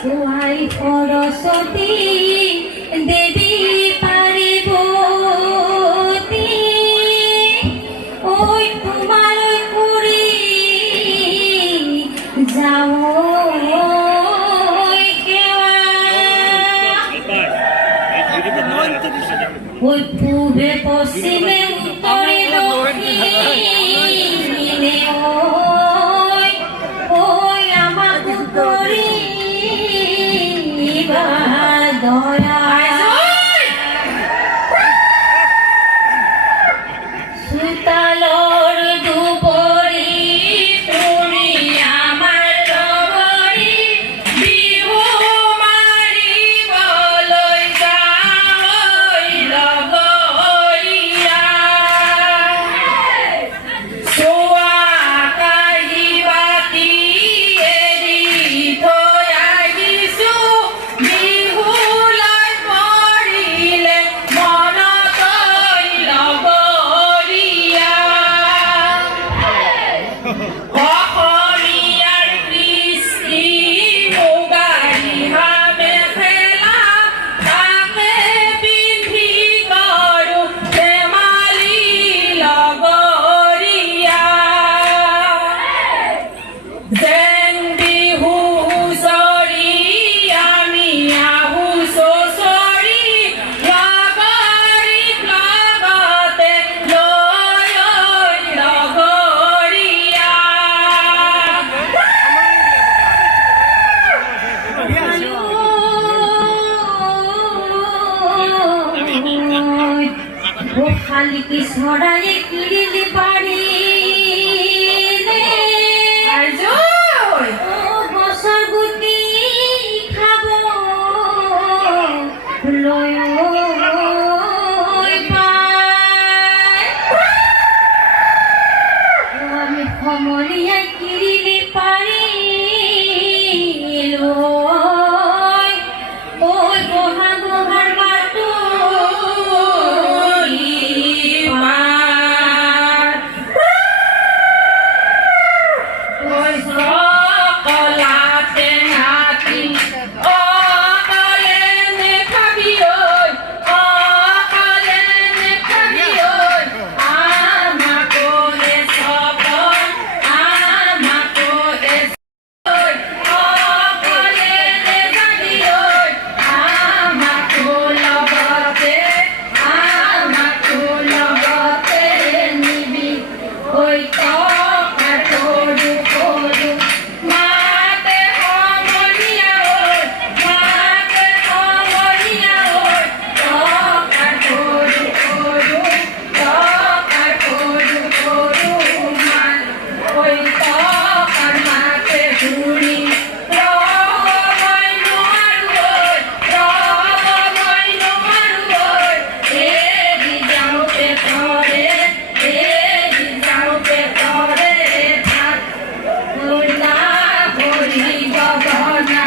Y Saraswati দেবী পার্বতী ওই তোমার কুড়ি যাও ওই পূবে পশ্চিমে উত্তরে দক্ষিণে ওই আমার করি দয়া সুতালর দুবরি তুমি আমার লগরি বিহু মারি বলই যাওই লগরিয়া সোয়া কাহিবাতি এরি থৈ আহিছো বিহু লৈ পৰিলে মনতৈ লগৰিয়া অসমীয়াৰ কৃষ্টি মুগাৰিহা মেখেলা তাকে পিন্ধি কৰো ধেমালি লগৰিয়া যেন বিহু হুঁচৰি আমি আহো চচৰি লগৰীক লগতে লৈ লগৰীয়া খালি কি ছড়ালে কিরিলি বাড়ি বছর গুটি খাব লয় আমি সমলিয়া কিরিলি পারি ওই বহা বহার বাটু ওই সকলাতে নাতি অকলে নেখাবি ওই অকলে নেখাবি ওই আমাকো এ সকল আমাকো এ ওই অকলে নেখাবি ওই আমাকো লগতে নিবি ওই টকা তোৰু কৰো মাতে সমনীয়া ওই মাতে সমনীয়া ওই টকা তোৰু কৰো মান ওই টকাৰ মাতে ঘূৰি ৰ'ব মই নোৱাৰো ওই এৰি যাওঁতে তৰে ভাত না ভৰি গগনা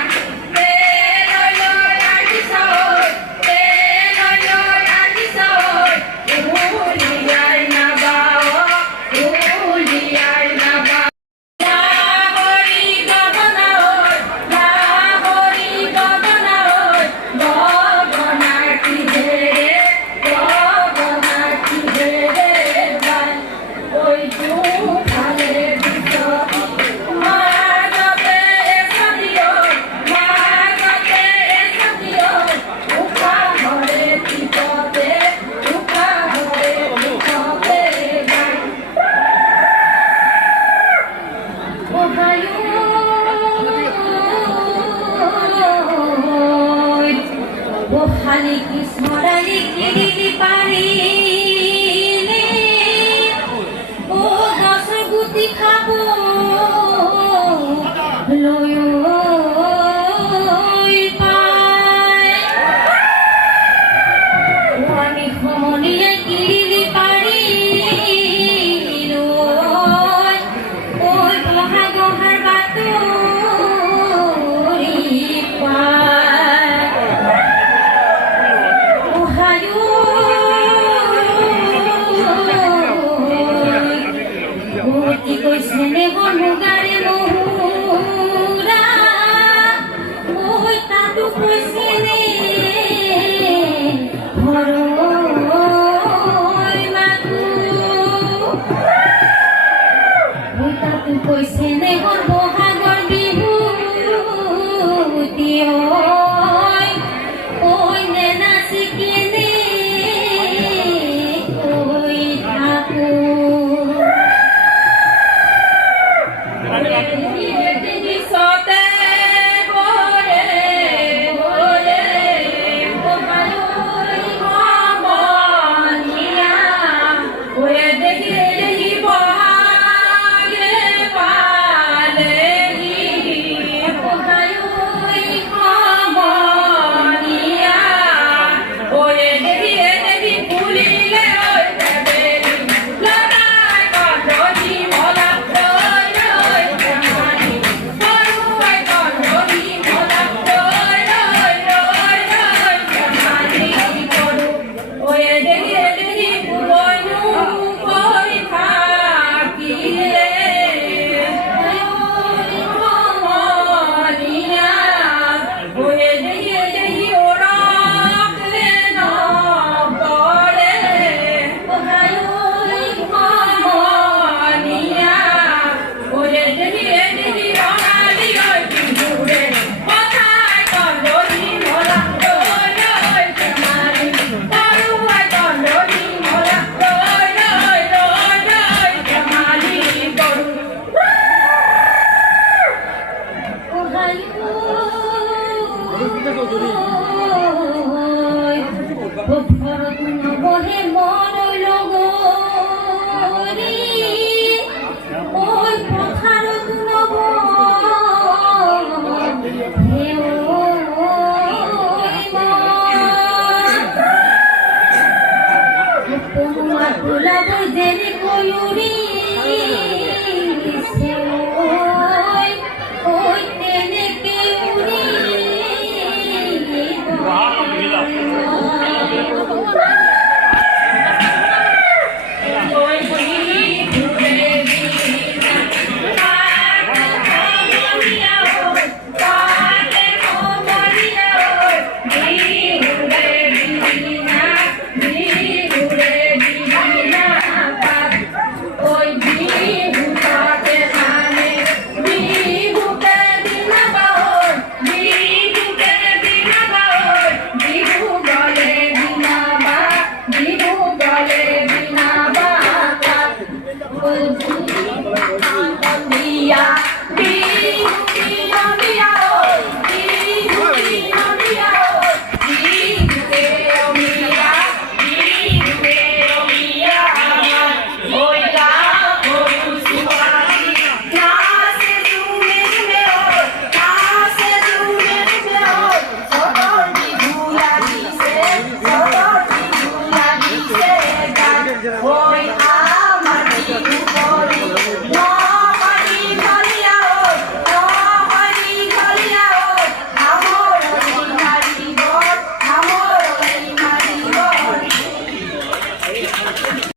তেলৈ আহিছ উলিয়াই নাবাও লাহৰি গগনা গগনা কিহেৰে বাই ওই দুফালে মাজতে এচাদিও উশা হৰে টিপতে গাই খালি কি স্মরণে কিরিলি পারি ও দশ গুটি খাব লয় পায় আমি সমনীয়া কিরিলি পারি ওই বহা বহার বাতরি পায় ঘৰৈ মাথো তাতো কৈছে নে গৰ বহাগৰ বিহু ঐ নে নাচি কিনে কৈ থাকো বহে মন লগৰী ঐ পথাৰত নব তোমাৰ ওলাব যেনেকৈ উৰি ঐ তেনেকে উৰি Oh